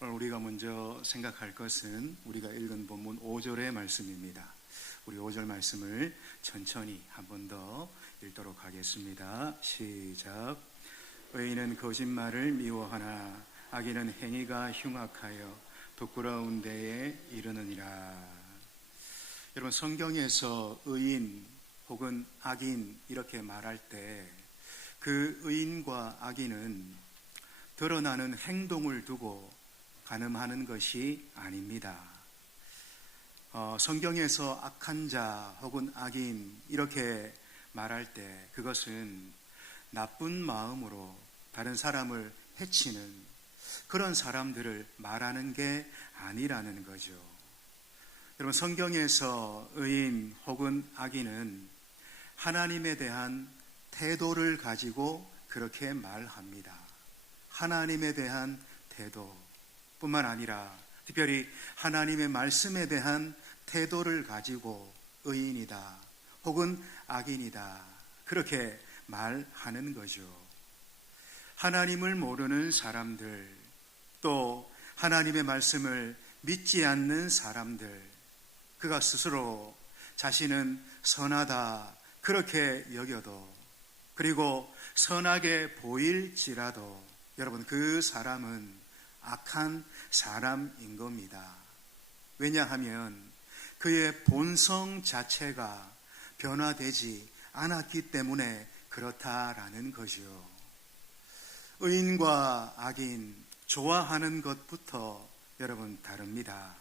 오늘 우리가 먼저 생각할 것은 우리가 읽은 본문 5절의 말씀입니다. 우리 5절 말씀을 천천히 한 번 더 읽도록 하겠습니다. 시작. 의인은 거짓말을 미워하나 악인은 행위가 흉악하여 부끄러운 데에 이르느니라. 여러분, 성경에서 의인 혹은 악인 이렇게 말할 때 그 의인과 악인은 드러나는 행동을 두고 가늠하는 것이 아닙니다. 성경에서 악한 자 혹은 악인 이렇게 말할 때 그것은 나쁜 마음으로 다른 사람을 해치는 그런 사람들을 말하는 게 아니라는 거죠. 여러분, 성경에서 의인 혹은 악인은 하나님에 대한 태도를 가지고 그렇게 말합니다. 하나님에 대한 태도뿐만 아니라 특별히 하나님의 말씀에 대한 태도를 가지고 의인이다 혹은 악인이다 그렇게 말하는 거죠. 하나님을 모르는 사람들, 또 하나님의 말씀을 믿지 않는 사람들, 그가 스스로 자신은 선하다 그렇게 여겨도, 그리고 선하게 보일지라도 여러분, 그 사람은 악한 사람인 겁니다. 왜냐하면 그의 본성 자체가 변화되지 않았기 때문에 그렇다라는 거죠. 의인과 악인, 좋아하는 것부터 여러분 다릅니다.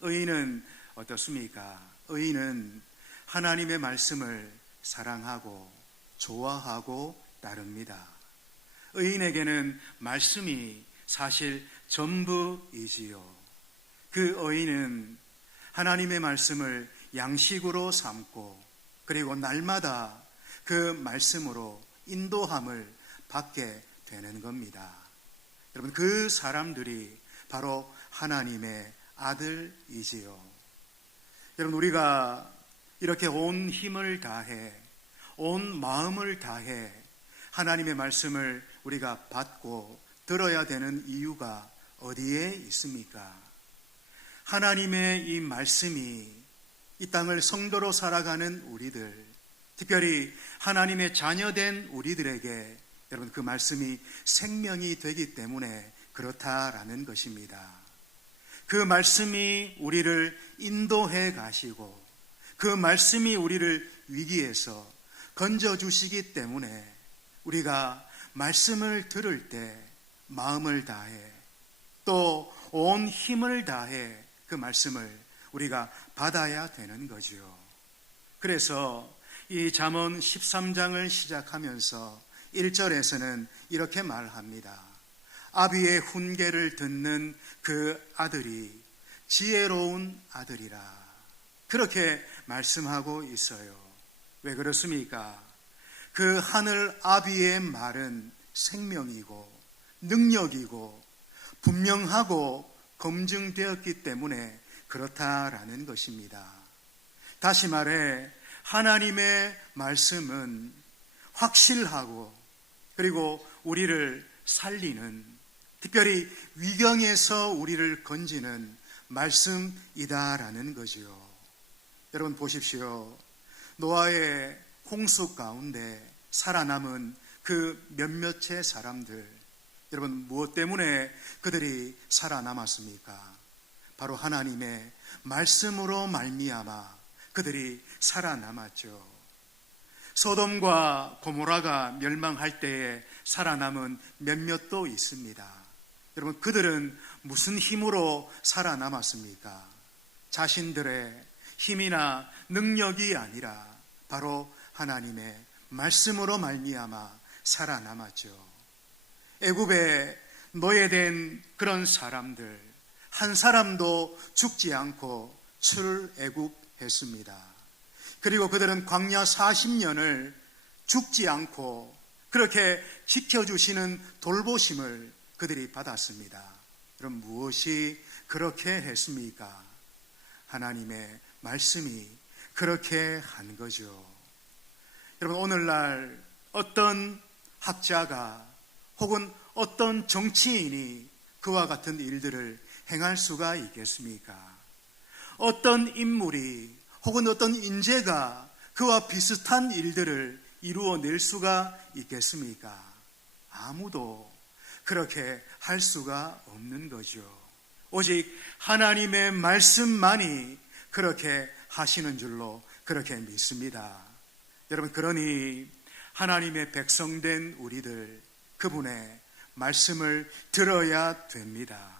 의인은 어떻습니까? 의인은 하나님의 말씀을 사랑하고 좋아하고 따릅니다. 의인에게는 말씀이 사실 전부이지요. 그 의인은 하나님의 말씀을 양식으로 삼고 그리고 날마다 그 말씀으로 인도함을 받게 되는 겁니다. 여러분, 그 사람들이 바로 하나님의 아들이지요. 여러분, 우리가 이렇게 온 힘을 다해, 온 마음을 다해 하나님의 말씀을 우리가 받고 들어야 되는 이유가 어디에 있습니까? 하나님의 이 말씀이 이 땅을 성도로 살아가는 우리들, 특별히 하나님의 자녀된 우리들에게 여러분, 그 말씀이 생명이 되기 때문에 그렇다라는 것입니다. 그 말씀이 우리를 인도해 가시고 그 말씀이 우리를 위기에서 건져주시기 때문에 우리가 말씀을 들을 때 마음을 다해 또 온 힘을 다해 그 말씀을 우리가 받아야 되는 거죠. 그래서 이 잠언 13장을 시작하면서 1절에서는 이렇게 말합니다. 아비의 훈계를 듣는 그 아들이 지혜로운 아들이라. 그렇게 말씀하고 있어요. 왜 그렇습니까? 그 하늘 아비의 말은 생명이고 능력이고 분명하고 검증되었기 때문에 그렇다라는 것입니다. 다시 말해 하나님의 말씀은 확실하고 그리고 우리를 살리는, 특별히 위경에서 우리를 건지는 말씀이다라는 거지요. 여러분 보십시오. 노아의 홍수 가운데 살아남은 그 몇몇의 사람들, 여러분 무엇 때문에 그들이 살아남았습니까? 바로 하나님의 말씀으로 말미암아 그들이 살아남았죠. 소돔과 고모라가 멸망할 때에 살아남은 몇몇도 있습니다. 여러분, 그들은 무슨 힘으로 살아남았습니까? 자신들의 힘이나 능력이 아니라 바로 하나님의 말씀으로 말미암아 살아남았죠. 애굽에 노예된 그런 사람들 한 사람도 죽지 않고 출애굽했습니다. 그리고 그들은 광야 40년을 죽지 않고 그렇게 지켜주시는 돌보심을 그들이 받았습니다. 그럼 무엇이 그렇게 했습니까? 하나님의 말씀이 그렇게 한 거죠. 여러분, 오늘날 어떤 학자가 혹은 어떤 정치인이 그와 같은 일들을 행할 수가 있겠습니까? 어떤 인물이 혹은 어떤 인재가 그와 비슷한 일들을 이루어낼 수가 있겠습니까? 아무도 그렇게 할 수가 없는 거죠. 오직 하나님의 말씀만이 그렇게 하시는 줄로 그렇게 믿습니다. 여러분, 그러니 하나님의 백성된 우리들, 그분의 말씀을 들어야 됩니다.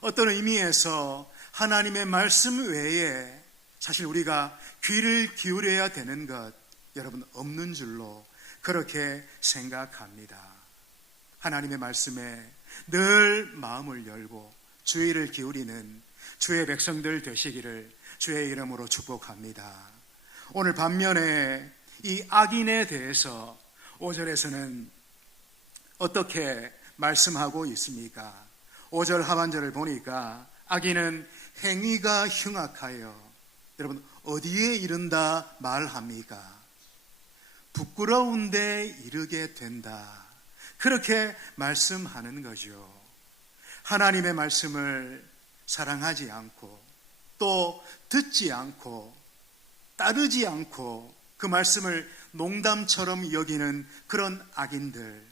어떤 의미에서 하나님의 말씀 외에 사실 우리가 귀를 기울여야 되는 것, 여러분, 없는 줄로 그렇게 생각합니다. 하나님의 말씀에 늘 마음을 열고 주의를 기울이는 주의 백성들 되시기를 주의 이름으로 축복합니다. 오늘 반면에 이 악인에 대해서 5절에서는 어떻게 말씀하고 있습니까? 5절 하반절을 보니까 악인은 행위가 흉악하여, 여러분, 어디에 이른다 말합니까? 부끄러운 데 이르게 된다, 그렇게 말씀하는 거죠. 하나님의 말씀을 사랑하지 않고 또 듣지 않고 따르지 않고 그 말씀을 농담처럼 여기는 그런 악인들,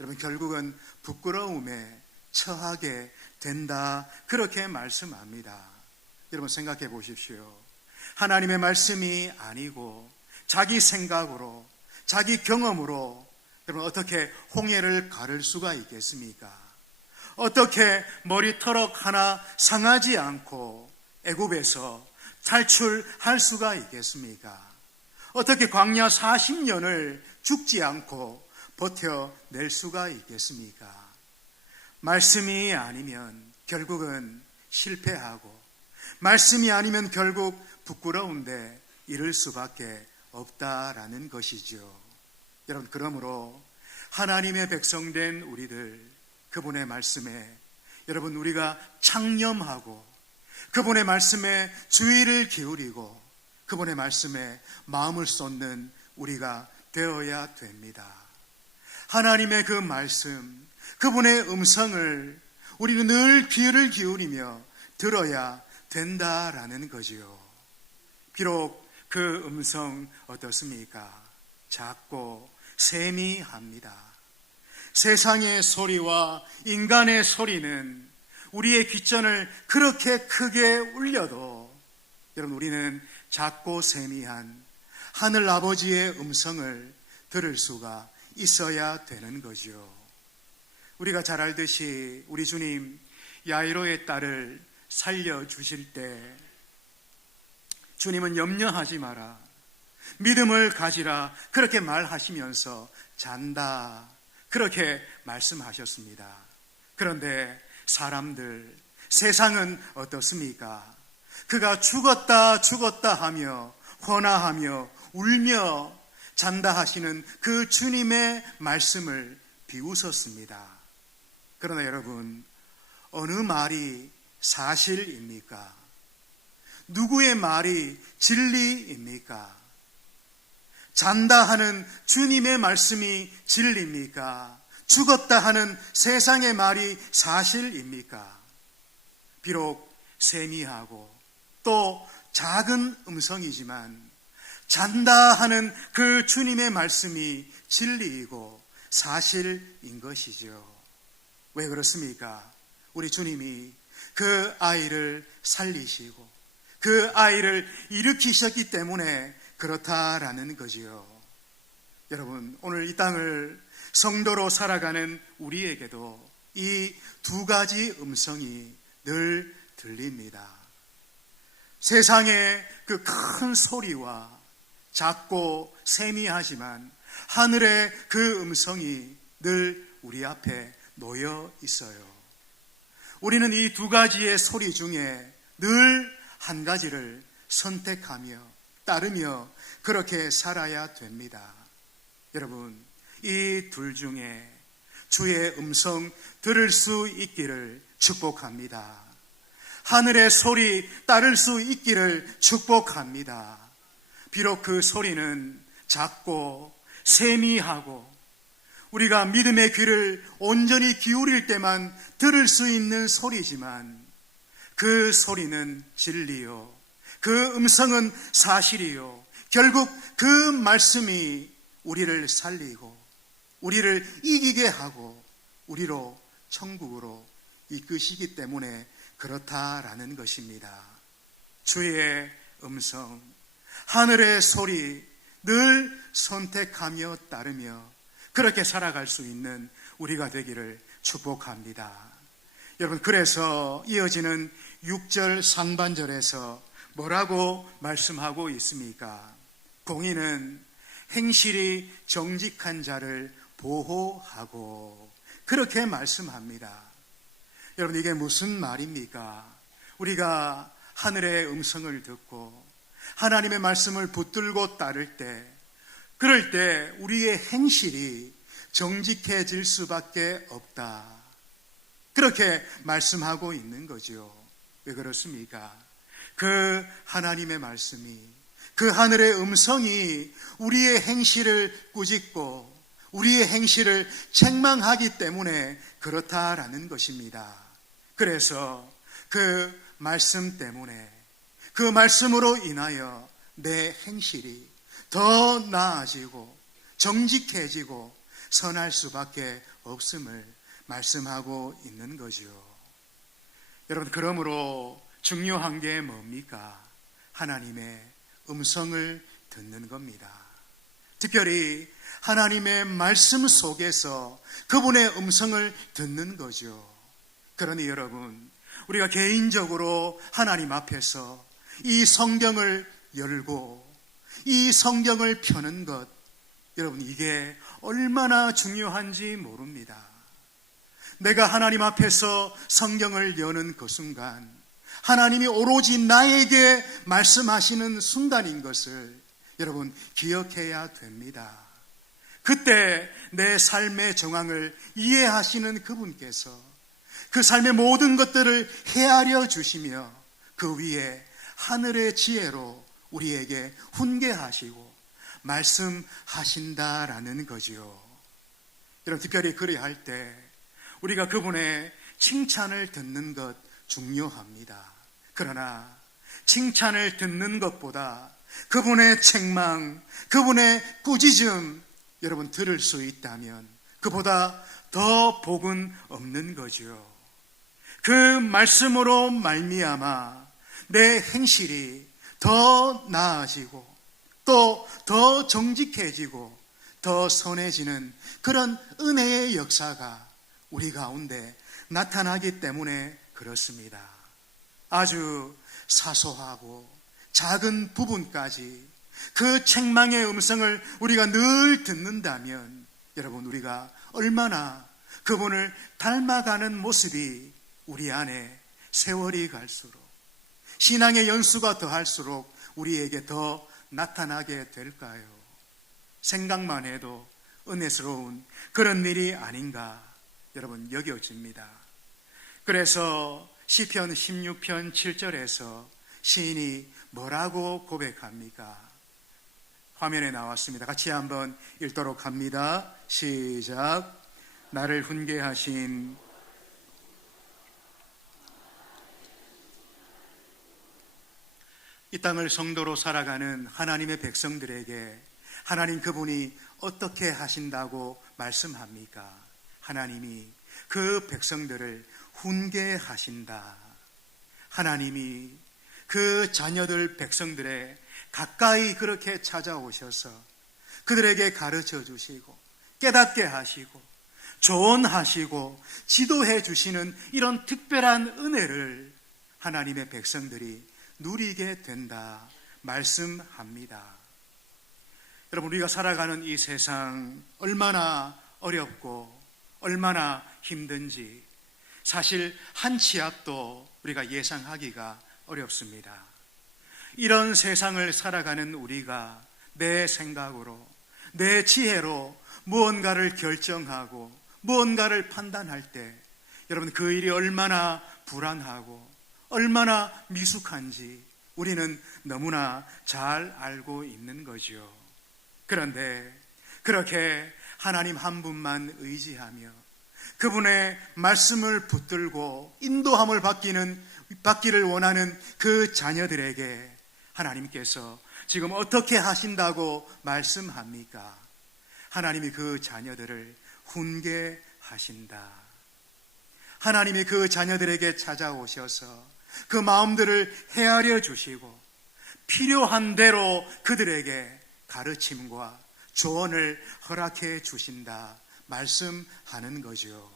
여러분, 결국은 부끄러움에 처하게 된다, 그렇게 말씀합니다. 여러분, 생각해 보십시오. 하나님의 말씀이 아니고 자기 생각으로, 자기 경험으로 여러분, 어떻게 홍해를 가를 수가 있겠습니까? 어떻게 머리털럭 하나 상하지 않고 애굽에서 탈출할 수가 있겠습니까? 어떻게 광야 40년을 죽지 않고 버텨낼 수가 있겠습니까? 말씀이 아니면 결국은 실패하고, 말씀이 아니면 결국 부끄러운데 이를 수밖에 없다라는 것이죠. 여러분, 그러므로 하나님의 백성된 우리들, 그분의 말씀에 여러분, 우리가 창념하고 그분의 말씀에 주의를 기울이고 그분의 말씀에 마음을 쏟는 우리가 되어야 됩니다. 하나님의 그 말씀, 그분의 음성을 우리는 늘 귀를 기울이며 들어야 된다라는 거지요. 비록 그 음성 어떻습니까? 작고 세미합니다. 세상의 소리와 인간의 소리는 우리의 귓전을 그렇게 크게 울려도 여러분, 우리는 작고 세미한 하늘 아버지의 음성을 들을 수가 있어야 되는 거죠. 우리가 잘 알듯이 우리 주님 야이로의 딸을 살려주실 때 주님은 염려하지 마라, 믿음을 가지라, 그렇게 말하시면서 잔다, 그렇게 말씀하셨습니다. 그런데 사람들, 세상은 어떻습니까? 그가 죽었다 하며 헌화하며 울며 잔다 하시는 그 주님의 말씀을 비웃었습니다. 그러나 여러분, 어느 말이 사실입니까? 누구의 말이 진리입니까? 잔다 하는 주님의 말씀이 진리입니까? 죽었다 하는 세상의 말이 사실입니까? 비록 세미하고 또 작은 음성이지만 잔다 하는 그 주님의 말씀이 진리이고 사실인 것이죠. 왜 그렇습니까? 우리 주님이 그 아이를 살리시고 그 아이를 일으키셨기 때문에 그렇다라는 거지요. 여러분, 오늘 이 땅을 성도로 살아가는 우리에게도 이 두 가지 음성이 늘 들립니다. 세상의 그 큰 소리와 작고 세미하지만 하늘의 그 음성이 늘 우리 앞에 놓여 있어요. 우리는 이 두 가지의 소리 중에 늘 한 가지를 선택하며 따르며 그렇게 살아야 됩니다. 여러분, 이 둘 중에 주의 음성 들을 수 있기를 축복합니다. 하늘의 소리 따를 수 있기를 축복합니다. 비록 그 소리는 작고 세미하고 우리가 믿음의 귀를 온전히 기울일 때만 들을 수 있는 소리지만 그 소리는 진리요, 그 음성은 사실이요, 결국 그 말씀이 우리를 살리고 우리를 이기게 하고 우리로 천국으로 이끄시기 때문에 그렇다라는 것입니다. 주의 음성, 하늘의 소리 늘 선택하며 따르며 그렇게 살아갈 수 있는 우리가 되기를 축복합니다. 여러분, 그래서 이어지는 6절 상반절에서 뭐라고 말씀하고 있습니까? 공의는 행실이 정직한 자를 보호하고, 그렇게 말씀합니다. 여러분, 이게 무슨 말입니까? 우리가 하늘의 음성을 듣고 하나님의 말씀을 붙들고 따를 때, 그럴 때 우리의 행실이 정직해질 수밖에 없다, 그렇게 말씀하고 있는 거죠. 왜 그렇습니까? 그 하나님의 말씀이, 그 하늘의 음성이 우리의 행실을 꾸짖고 우리의 행실을 책망하기 때문에 그렇다라는 것입니다. 그래서 그 말씀 때문에, 그 말씀으로 인하여 내 행실이 더 나아지고 정직해지고 선할 수밖에 없음을 말씀하고 있는 거죠. 여러분, 그러므로 중요한 게 뭡니까? 하나님의 음성을 듣는 겁니다. 특별히 하나님의 말씀 속에서 그분의 음성을 듣는 거죠. 그러니 여러분, 우리가 개인적으로 하나님 앞에서 이 성경을 열고 이 성경을 펴는 것, 여러분, 이게 얼마나 중요한지 모릅니다. 내가 하나님 앞에서 성경을 여는 그 순간, 하나님이 오로지 나에게 말씀하시는 순간인 것을 여러분 기억해야 됩니다. 그때 내 삶의 정황을 이해하시는 그분께서 그 삶의 모든 것들을 헤아려 주시며 그 위에 하늘의 지혜로 우리에게 훈계하시고 말씀하신다라는 거지요. 여러분, 특별히 그리할 때 우리가 그분의 칭찬을 듣는 것 중요합니다. 그러나 칭찬을 듣는 것보다 그분의 책망, 그분의 꾸짖음 여러분 들을 수 있다면 그보다 더 복은 없는 거죠. 그 말씀으로 말미암아 내 행실이 더 나아지고 또 더 정직해지고 더 선해지는 그런 은혜의 역사가 우리 가운데 나타나기 때문에 그렇습니다. 아주 사소하고 작은 부분까지 그 책망의 음성을 우리가 늘 듣는다면 여러분, 우리가 얼마나 그분을 닮아가는 모습이 우리 안에 세월이 갈수록, 신앙의 연수가 더할수록 우리에게 더 나타나게 될까요? 생각만 해도 은혜스러운 그런 일이 아닌가 여러분 여겨집니다. 그래서 시편 16편 7절에서 시인이 뭐라고 고백합니까? 화면에 나왔습니다. 같이 한번 읽도록 합니다. 시작. 나를 훈계하신 이 땅을 성도로 살아가는 하나님의 백성들에게 하나님 그분이 어떻게 하신다고 말씀합니까? 하나님이 그 백성들을 훈계하신다. 하나님이 그 자녀들 백성들의 가까이 그렇게 찾아오셔서 그들에게 가르쳐 주시고 깨닫게 하시고 조언하시고 지도해 주시는 이런 특별한 은혜를 하나님의 백성들이 누리게 된다 말씀합니다. 여러분, 우리가 살아가는 이 세상 얼마나 어렵고 얼마나 힘든지 사실 한 치 앞도 우리가 예상하기가 어렵습니다. 이런 세상을 살아가는 우리가 내 생각으로, 내 지혜로 무언가를 결정하고 무언가를 판단할 때 여러분, 그 일이 얼마나 불안하고 얼마나 미숙한지 우리는 너무나 잘 알고 있는 거죠. 그런데 그렇게 하나님 한 분만 의지하며 그분의 말씀을 붙들고 인도함을 받기를 원하는 그 자녀들에게 하나님께서 지금 어떻게 하신다고 말씀합니까? 하나님이 그 자녀들을 훈계하신다. 하나님이 그 자녀들에게 찾아오셔서 그 마음들을 헤아려 주시고 필요한 대로 그들에게 가르침과 조언을 허락해 주신다 말씀하는 거죠.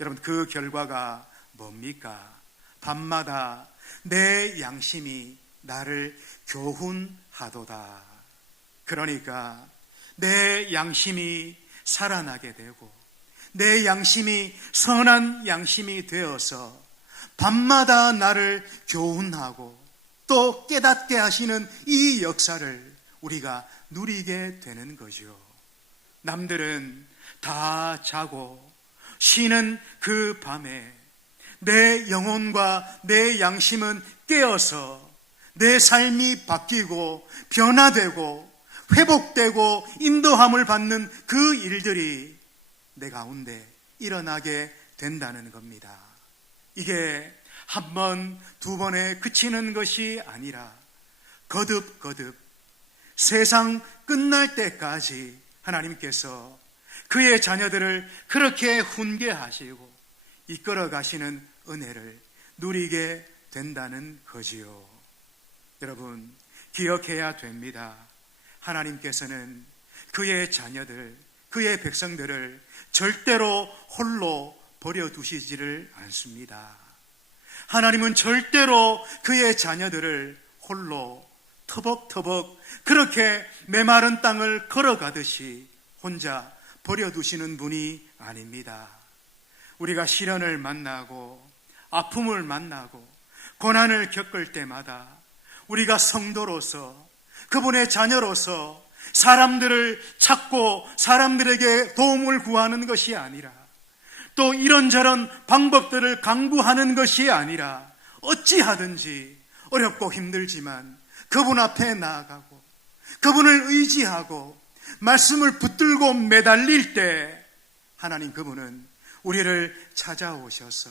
여러분, 그 결과가 뭡니까? 밤마다 내 양심이 나를 교훈하도다. 그러니까 내 양심이 살아나게 되고 내 양심이 선한 양심이 되어서 밤마다 나를 교훈하고 또 깨닫게 하시는 이 역사를 우리가 누리게 되는 거죠. 남들은 다 자고 쉬는 그 밤에 내 영혼과 내 양심은 깨어서 내 삶이 바뀌고 변화되고 회복되고 인도함을 받는 그 일들이 내 가운데 일어나게 된다는 겁니다. 이게 한 번, 두 번에 그치는 것이 아니라 거듭거듭 세상 끝날 때까지 하나님께서 그의 자녀들을 그렇게 훈계하시고 이끌어 가시는 은혜를 누리게 된다는 거지요. 여러분, 기억해야 됩니다. 하나님께서는 그의 자녀들, 그의 백성들을 절대로 홀로 버려두시지를 않습니다. 하나님은 절대로 그의 자녀들을 홀로 터벅터벅 그렇게 메마른 땅을 걸어가듯이 혼자 버려두시는 분이 아닙니다. 우리가 시련을 만나고 아픔을 만나고 고난을 겪을 때마다 우리가 성도로서 그분의 자녀로서 사람들을 찾고 사람들에게 도움을 구하는 것이 아니라 또 이런저런 방법들을 강구하는 것이 아니라 어찌하든지 어렵고 힘들지만 그분 앞에 나아가고 그분을 의지하고 말씀을 붙들고 매달릴 때 하나님 그분은 우리를 찾아오셔서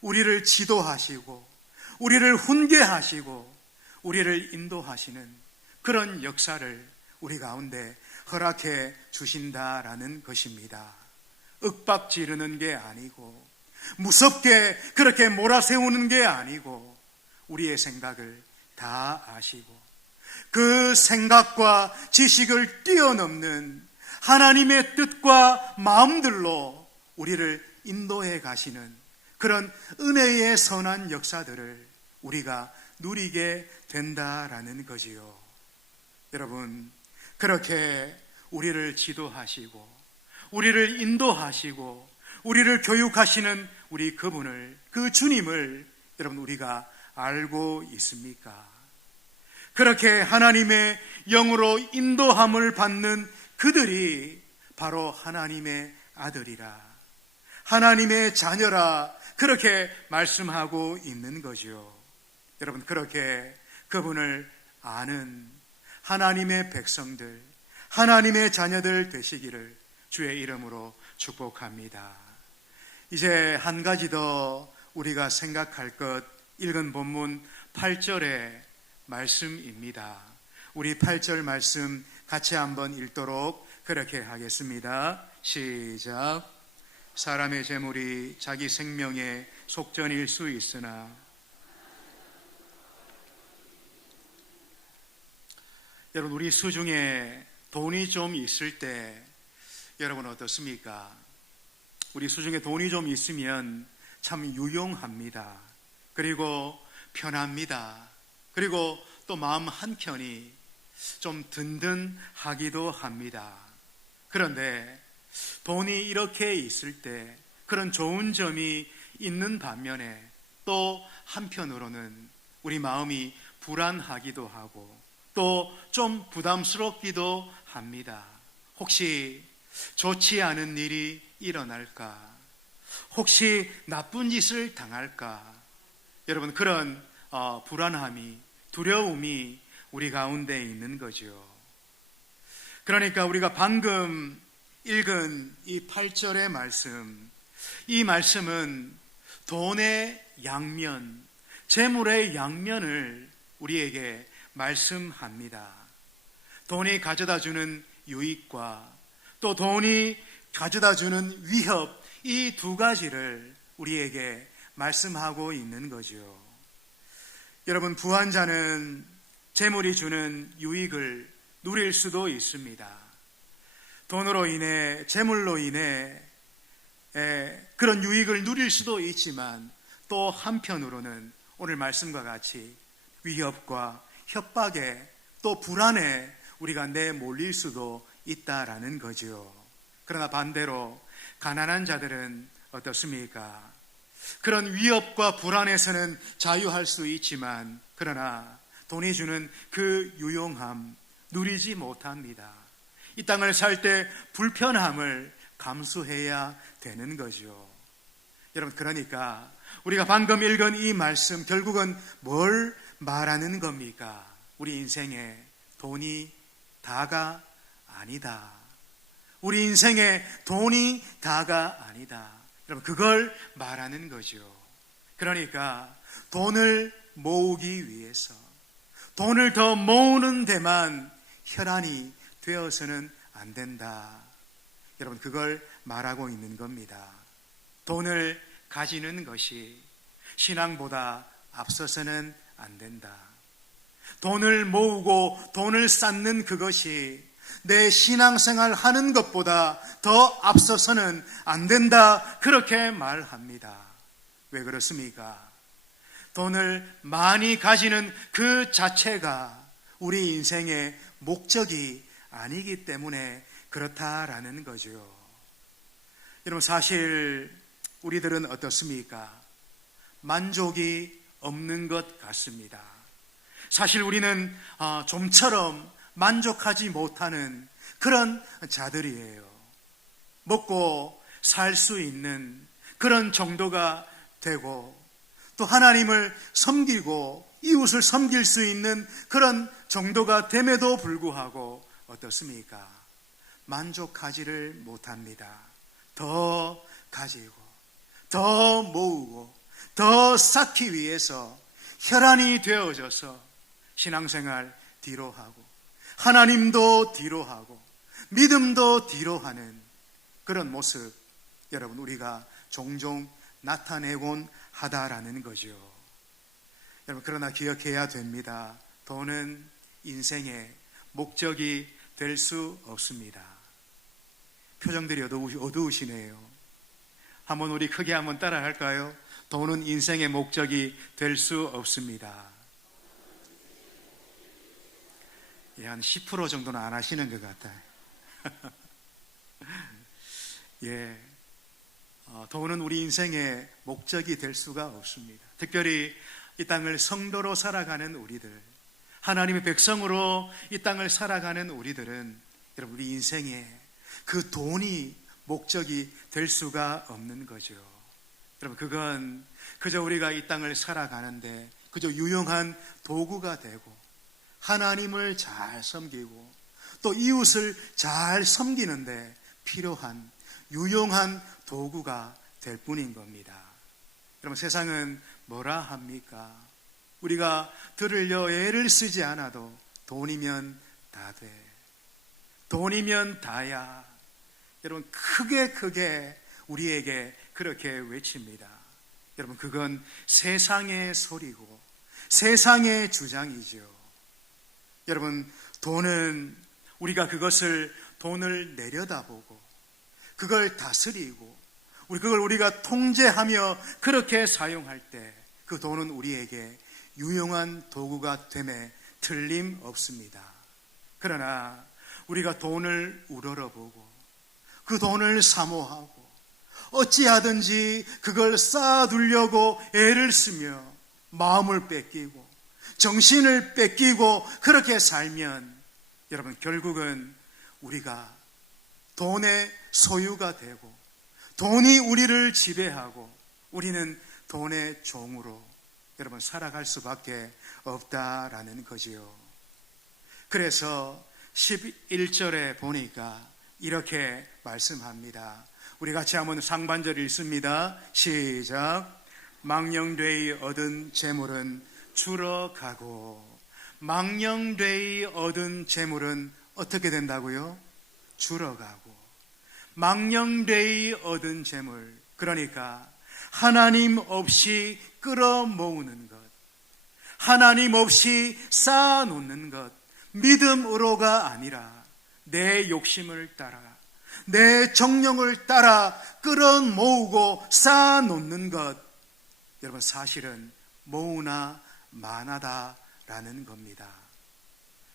우리를 지도하시고 우리를 훈계하시고 우리를 인도하시는 그런 역사를 우리 가운데 허락해 주신다라는 것입니다. 윽박 지르는 게 아니고 무섭게 그렇게 몰아세우는 게 아니고 우리의 생각을 다 아시고 그 생각과 지식을 뛰어넘는 하나님의 뜻과 마음들로 우리를 인도해 가시는 그런 은혜의 선한 역사들을 우리가 누리게 된다라는 거지요. 여러분, 그렇게 우리를 지도하시고 우리를 인도하시고 우리를 교육하시는 우리 그분을, 그 주님을 여러분 우리가 알고 있습니까? 그렇게 하나님의 영으로 인도함을 받는 그들이 바로 하나님의 아들이라, 하나님의 자녀라, 그렇게 말씀하고 있는 거죠. 여러분, 그렇게 그분을 아는 하나님의 백성들, 하나님의 자녀들 되시기를 주의 이름으로 축복합니다. 이제 한 가지 더 우리가 생각할 것, 읽은 본문 8절의 말씀입니다. 우리 8절 말씀 같이 한번 읽도록 그렇게 하겠습니다. 시작. 사람의 재물이 자기 생명의 속전일 수 있으나 여러분, 우리 수중에 돈이 좀 있을 때 여러분 어떻습니까? 우리 수중에 돈이 좀 있으면 참 유용합니다. 그리고 편합니다. 그리고 또 마음 한켠이 좀 든든하기도 합니다. 그런데 돈이 이렇게 있을 때 그런 좋은 점이 있는 반면에 또 한편으로는 우리 마음이 불안하기도 하고 또 좀 부담스럽기도 합니다. 혹시 좋지 않은 일이 일어날까? 혹시 나쁜 짓을 당할까? 여러분, 그런 불안함이, 두려움이 우리 가운데 있는 거죠. 그러니까 우리가 방금 읽은 이 8절의 말씀, 이 말씀은 돈의 양면, 재물의 양면을 우리에게 말씀합니다. 돈이 가져다 주는 유익과 또 돈이 가져다 주는 위협, 이 두 가지를 우리에게 말씀하고 있는 거죠. 여러분, 부한 자는 재물이 주는 유익을 누릴 수도 있습니다. 돈으로 인해, 재물로 인해 그런 유익을 누릴 수도 있지만 또 한편으로는 오늘 말씀과 같이 위협과 협박에 또 불안에 우리가 내몰릴 수도 있다라는 거죠. 그러나 반대로 가난한 자들은 어떻습니까? 그런 위협과 불안에서는 자유할 수 있지만 그러나 돈이 주는 그 유용함 누리지 못합니다. 이 땅을 살 때 불편함을 감수해야 되는 거죠. 여러분, 그러니까 우리가 방금 읽은 이 말씀 결국은 뭘 말하는 겁니까? 우리 인생에 돈이 다가 아니다. 우리 인생에 돈이 다가 아니다. 여러분, 그걸 말하는 거죠. 그러니까 돈을 모으기 위해서, 돈을 더 모으는 데만 혈안이 되어서는 안 된다. 여러분, 그걸 말하고 있는 겁니다. 돈을 가지는 것이 신앙보다 앞서서는 안 된다. 돈을 모으고 돈을 쌓는 그것이 내 신앙생활 하는 것보다 더 앞서서는 안 된다. 그렇게 말합니다. 왜 그렇습니까? 돈을 많이 가지는 그 자체가 우리 인생의 목적이 아니기 때문에 그렇다라는 거죠. 여러분, 사실 우리들은 어떻습니까? 만족이 없는 것 같습니다. 사실 우리는 좀처럼 만족하지 못하는 그런 자들이에요. 먹고 살 수 있는 그런 정도가 되고 또 하나님을 섬기고 이웃을 섬길 수 있는 그런 정도가 됨에도 불구하고 어떻습니까? 만족하지를 못합니다. 더 가지고 더 모으고 더 쌓기 위해서 혈안이 되어져서 신앙생활 뒤로 하고 하나님도 뒤로 하고 믿음도 뒤로 하는 그런 모습, 여러분, 우리가 종종 나타내곤 하다라는 거죠. 여러분, 그러나 기억해야 됩니다. 돈은 인생의 목적이 될 수 없습니다. 표정들이 어두우시네요. 한번 우리 크게 한번 따라 할까요? 돈은 인생의 목적이 될 수 없습니다. 예, 한 10% 정도는 안 하시는 것 같아요. 예, 돈은 우리 인생의 목적이 될 수가 없습니다. 특별히 이 땅을 성도로 살아가는 우리들, 하나님의 백성으로 이 땅을 살아가는 우리들은 여러분, 우리 인생에 그 돈이 목적이 될 수가 없는 거죠. 여러분, 그건 그저 우리가 이 땅을 살아가는데 그저 유용한 도구가 되고 하나님을 잘 섬기고 또 이웃을 잘 섬기는데 필요한 유용한 도구가 될 뿐인 겁니다. 여러분, 세상은 뭐라 합니까? 우리가 들으려 애를 쓰지 않아도 돈이면 다 돼. 돈이면 다야. 여러분, 크게 우리에게 그렇게 외칩니다. 여러분, 그건 세상의 소리고 세상의 주장이죠. 여러분, 돈은 우리가 돈을 내려다보고 그걸 다스리고 그걸 우리가 통제하며 그렇게 사용할 때 그 돈은 우리에게 유용한 도구가 됨에 틀림없습니다. 그러나 우리가 돈을 우러러보고 그 돈을 사모하고 어찌하든지 그걸 쌓아두려고 애를 쓰며 마음을 뺏기고 정신을 뺏기고 그렇게 살면 여러분, 결국은 우리가 돈의 소유가 되고 돈이 우리를 지배하고 우리는 돈의 종으로 여러분 살아갈 수밖에 없다라는 거지요. 그래서 11절에 보니까 이렇게 말씀합니다. 우리 같이 한번 상반절 읽습니다. 시작. 망령되이 얻은 재물은 줄어가고. 망령되이 얻은 재물은 어떻게 된다고요? 줄어가고. 망령되이 얻은 재물, 그러니까 하나님 없이 끌어모으는 것, 하나님 없이 쌓아놓는 것, 믿음으로가 아니라 내 욕심을 따라, 내 정령을 따라 끌어모으고 쌓아놓는 것, 여러분 사실은 모으나 마나다라는 겁니다.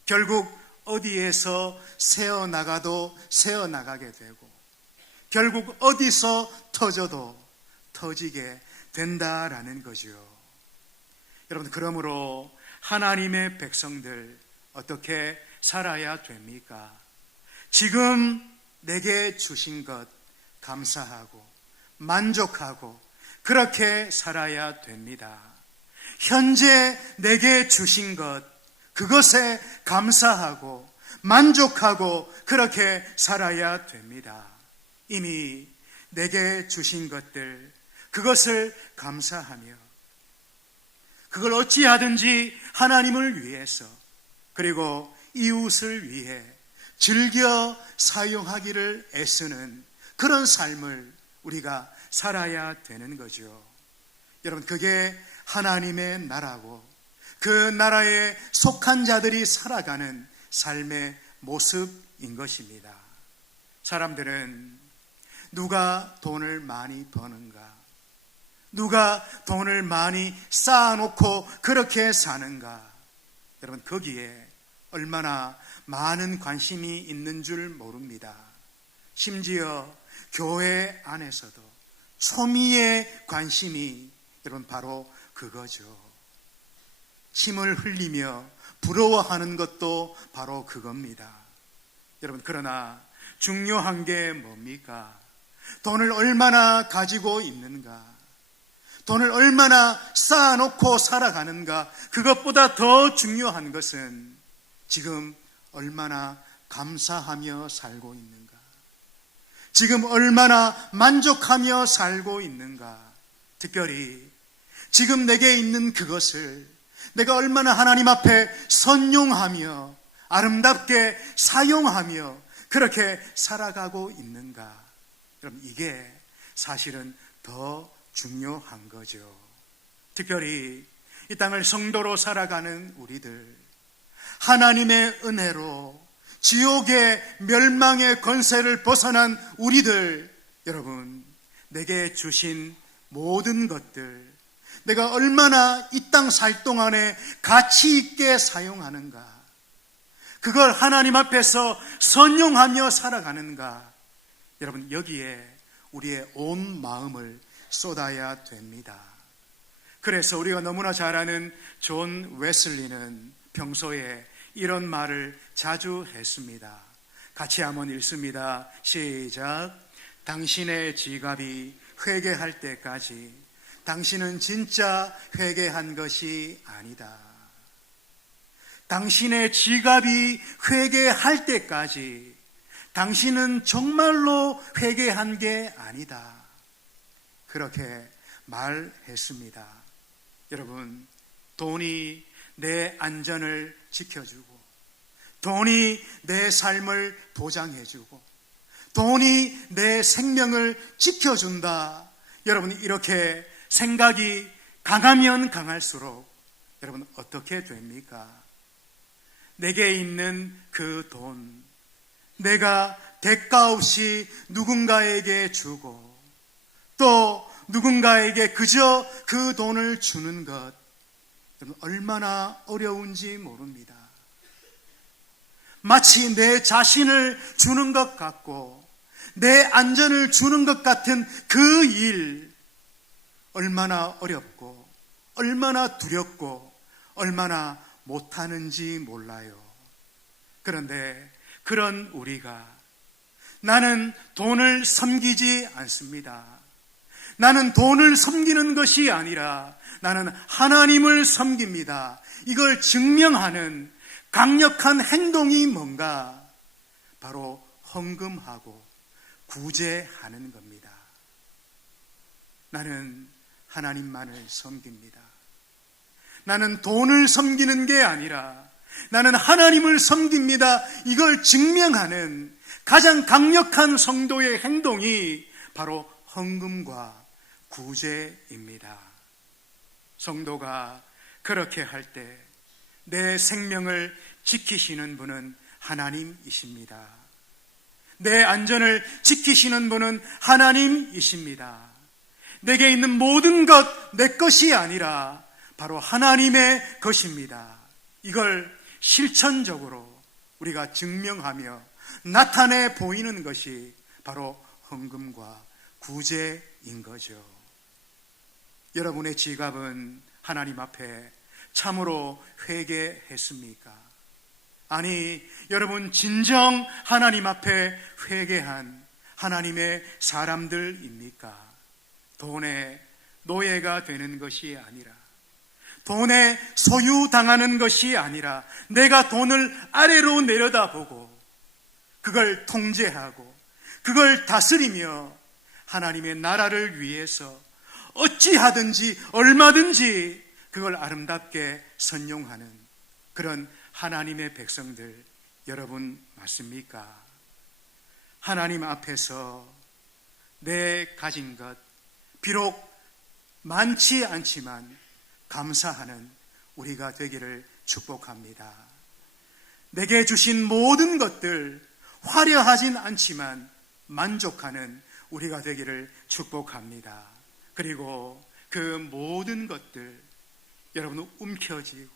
결국 어디에서 새어나가도 새어나가게 되고, 결국 어디서 터져도 터지게 된다라는 거죠. 여러분, 그러므로 하나님의 백성들 어떻게 살아야 됩니까? 지금 내게 주신 것 감사하고 만족하고 그렇게 살아야 됩니다. 현재 내게 주신 것, 그것에 감사하고 만족하고 그렇게 살아야 됩니다. 이미 내게 주신 것들, 그것을 감사하며 그걸 어찌하든지 하나님을 위해서 그리고 이웃을 위해 즐겨 사용하기를 애쓰는 그런 삶을 우리가 살아야 되는 거죠. 여러분, 그게 하나님의 나라고 그 나라에 속한 자들이 살아가는 삶의 모습인 것입니다. 사람들은 누가 돈을 많이 버는가, 누가 돈을 많이 쌓아놓고 그렇게 사는가, 여러분 거기에 얼마나 많은 관심이 있는 줄 모릅니다. 심지어 교회 안에서도 초미의 관심이 여러분 바로 그거죠. 침을 흘리며 부러워하는 것도 바로 그겁니다. 여러분, 그러나 중요한 게 뭡니까? 돈을 얼마나 가지고 있는가, 돈을 얼마나 쌓아놓고 살아가는가, 그것보다 더 중요한 것은 지금 얼마나 감사하며 살고 있는가, 지금 얼마나 만족하며 살고 있는가, 특별히 지금 내게 있는 그것을 내가 얼마나 하나님 앞에 선용하며 아름답게 사용하며 그렇게 살아가고 있는가. 여러분, 이게 사실은 더 중요한 거죠. 특별히 이 땅을 성도로 살아가는 우리들, 하나님의 은혜로 지옥의 멸망의 권세를 벗어난 우리들, 여러분, 내게 주신 모든 것들, 내가 얼마나 이 땅 살 동안에 가치 있게 사용하는가, 그걸 하나님 앞에서 선용하며 살아가는가, 여러분 여기에 우리의 온 마음을 쏟아야 됩니다. 그래서 우리가 너무나 잘 아는 존 웨슬리는 평소에 이런 말을 자주 했습니다. 같이 한번 읽습니다. 시작. 당신의 지갑이 회개할 때까지 당신은 진짜 회개한 것이 아니다. 당신의 지갑이 회개할 때까지 당신은 정말로 회개한 게 아니다. 그렇게 말했습니다. 여러분, 돈이 내 안전을 지켜주고, 돈이 내 삶을 보장해주고, 돈이 내 생명을 지켜준다. 여러분, 이렇게 생각이 강하면 강할수록 여러분 어떻게 됩니까? 내게 있는 그 돈, 내가 대가 없이 누군가에게 주고 또 누군가에게 그저 그 돈을 주는 것, 여러분 얼마나 어려운지 모릅니다. 마치 내 자신을 주는 것 같고 내 안전을 주는 것 같은 그 일, 얼마나 어렵고 얼마나 두렵고 얼마나 못하는지 몰라요. 그런데 그런 우리가, 나는 돈을 섬기지 않습니다. 나는 돈을 섬기는 것이 아니라 나는 하나님을 섬깁니다. 이걸 증명하는 강력한 행동이 뭔가? 바로 헌금하고 구제하는 겁니다. 나는 하나님만을 섬깁니다. 나는 돈을 섬기는 게 아니라 나는 하나님을 섬깁니다. 이걸 증명하는 가장 강력한 성도의 행동이 바로 헌금과 구제입니다. 성도가 그렇게 할 때 내 생명을 지키시는 분은 하나님이십니다. 내 안전을 지키시는 분은 하나님이십니다. 내게 있는 모든 것 내 것이 아니라 바로 하나님의 것입니다. 이걸 실천적으로 우리가 증명하며 나타내 보이는 것이 바로 헌금과 구제인 거죠. 여러분의 지갑은 하나님 앞에 참으로 회개했습니까? 아니, 여러분 진정 하나님 앞에 회개한 하나님의 사람들입니까? 돈의 노예가 되는 것이 아니라, 돈에 소유당하는 것이 아니라, 내가 돈을 아래로 내려다보고 그걸 통제하고 그걸 다스리며 하나님의 나라를 위해서 어찌하든지 얼마든지 그걸 아름답게 선용하는 그런 하나님의 백성들 여러분 맞습니까? 하나님 앞에서 내 가진 것 비록 많지 않지만 감사하는 우리가 되기를 축복합니다. 내게 주신 모든 것들 화려하진 않지만 만족하는 우리가 되기를 축복합니다. 그리고 그 모든 것들 여러분 움켜쥐고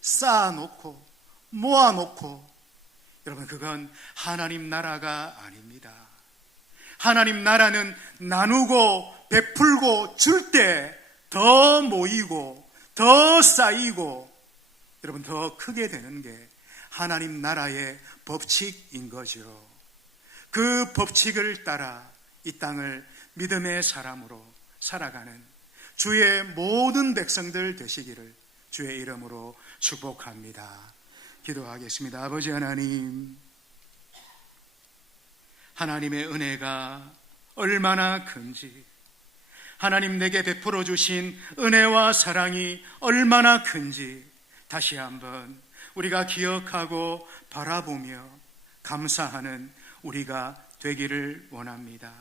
쌓아놓고 모아놓고 여러분 그건 하나님 나라가 아닙니다. 하나님 나라는 나누고 베풀고 줄 때 더 모이고 더 쌓이고 여러분 더 크게 되는 게 하나님 나라의 법칙인 거죠. 그 법칙을 따라 이 땅을 믿음의 사람으로 살아가는 주의 모든 백성들 되시기를 주의 이름으로 축복합니다. 기도하겠습니다. 아버지 하나님, 하나님의 은혜가 얼마나 큰지, 하나님 내게 베풀어 주신 은혜와 사랑이 얼마나 큰지 다시 한번 우리가 기억하고 바라보며 감사하는 우리가 되기를 원합니다.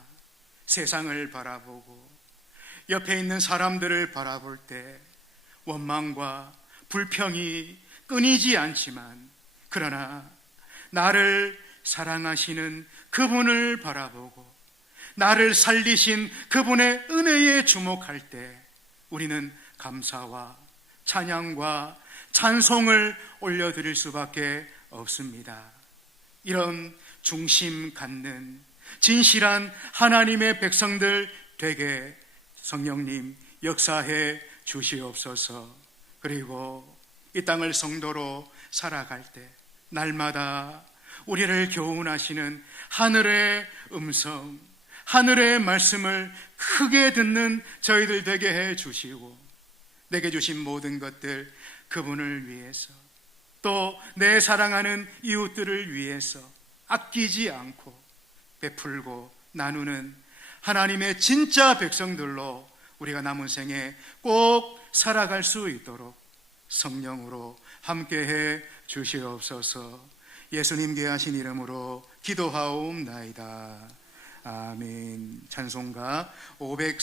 세상을 바라보고 옆에 있는 사람들을 바라볼 때 원망과 불평이 끊이지 않지만, 그러나 나를 사랑하시는 그분을 바라보고 나를 살리신 그분의 은혜에 주목할 때 우리는 감사와 찬양과 찬송을 올려드릴 수밖에 없습니다. 이런 중심 갖는 진실한 하나님의 백성들 되게 성령님 역사해 주시옵소서. 그리고 이 땅을 성도로 살아갈 때 날마다 우리를 교훈하시는 하늘의 음성, 하늘의 말씀을 크게 듣는 저희들 되게 해 주시고, 내게 주신 모든 것들 그분을 위해서 또 내 사랑하는 이웃들을 위해서 아끼지 않고 베풀고 나누는 하나님의 진짜 백성들로 우리가 남은 생에 꼭 살아갈 수 있도록 성령으로 함께해 주시옵소서. 예수님 귀하신 이름으로 기도하옵나이다. 아멘. 찬송가 504